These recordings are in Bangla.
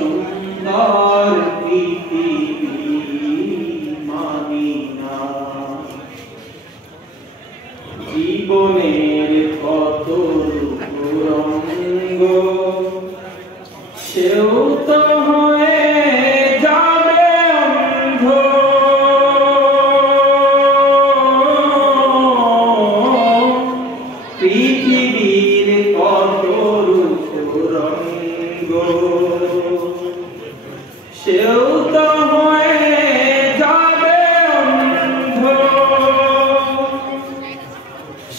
সুন্দর পৃথিবী মানি না। জীবনের কত রঙ্গ সেও তো হয়ে যাবে অন্ধ। পৃথিবীর কত রঙ্গ সেও তো হয়ে যাবে অন্ধ।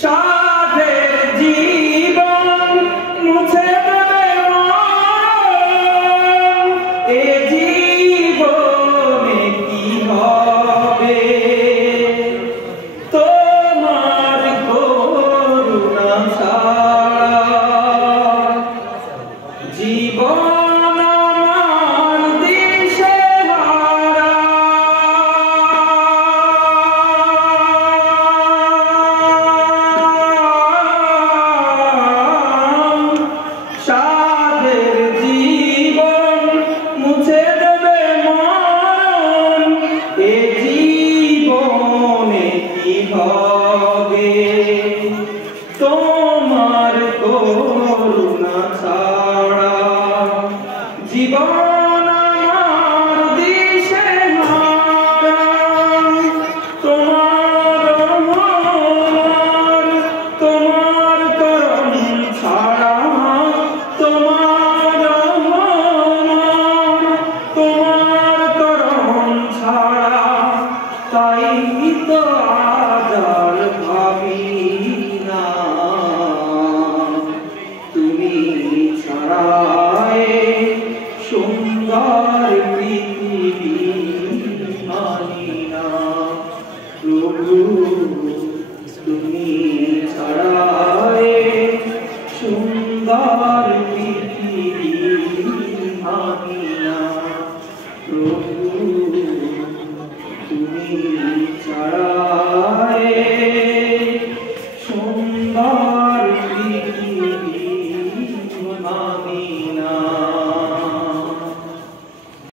সাধের জীবন মুছে দেবে মরণ, এ জীবনে কি হবে তোমার করুণা ছাড়া। জীবন আমার দিশেহারা, সাধের জীবন মুছে দেবে মরণ, এ জীবনে কি হবে তোমার করুণা ছাড়া। জীবন আমার দিশেহারা, তোমার করুণ ছাড়া, তোমার করুণ ছাড়া। তাই তো আজ আর ভাবি না তুমি ছাড়া সুন্দর পৃথিবী মানি না। প্রভু তুমি ছাড়া সুন্দর পৃথিবী মানি না। প্রভু তুমি ছাড়া সুন্দর